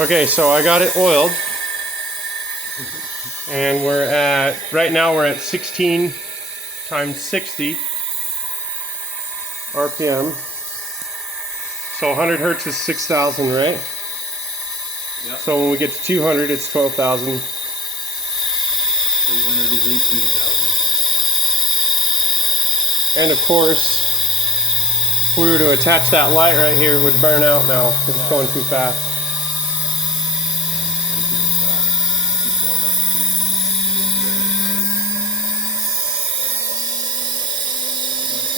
Okay, so I got it oiled. And right now we're at 16 times 60 RPM. So 100 hertz is 6,000, right? Yep. So when we get to 200, it's 12,000. 300 is 18,000. And of course, if we were to attach that light right here, it would burn out now because it's going too fast.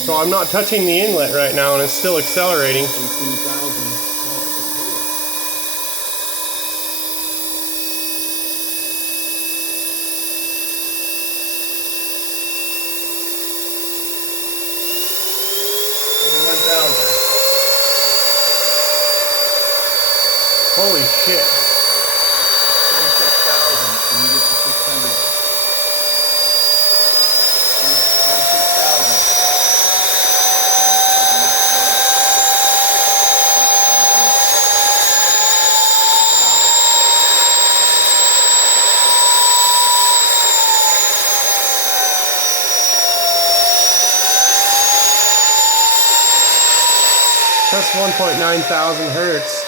So I'm not touching the inlet right now and it's still accelerating. 18,000. Holy shit. 36,000 and you get to 600. 36,000. That's 1.9 thousand hertz.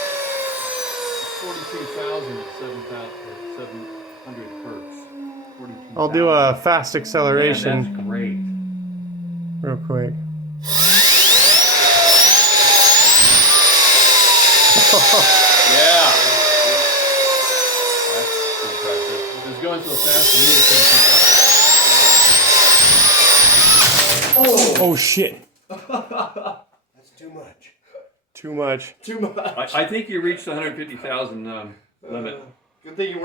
42,000 at 700 hertz. 42,000. I'll do a fast acceleration. Yeah, that's great. Real quick. Yeah. That's impressive. It's going so fast, the meter couldn't keep up. Oh shit. That's too much. Too much. Too much. I think you reached the 150,000 limit. Good thing you weren't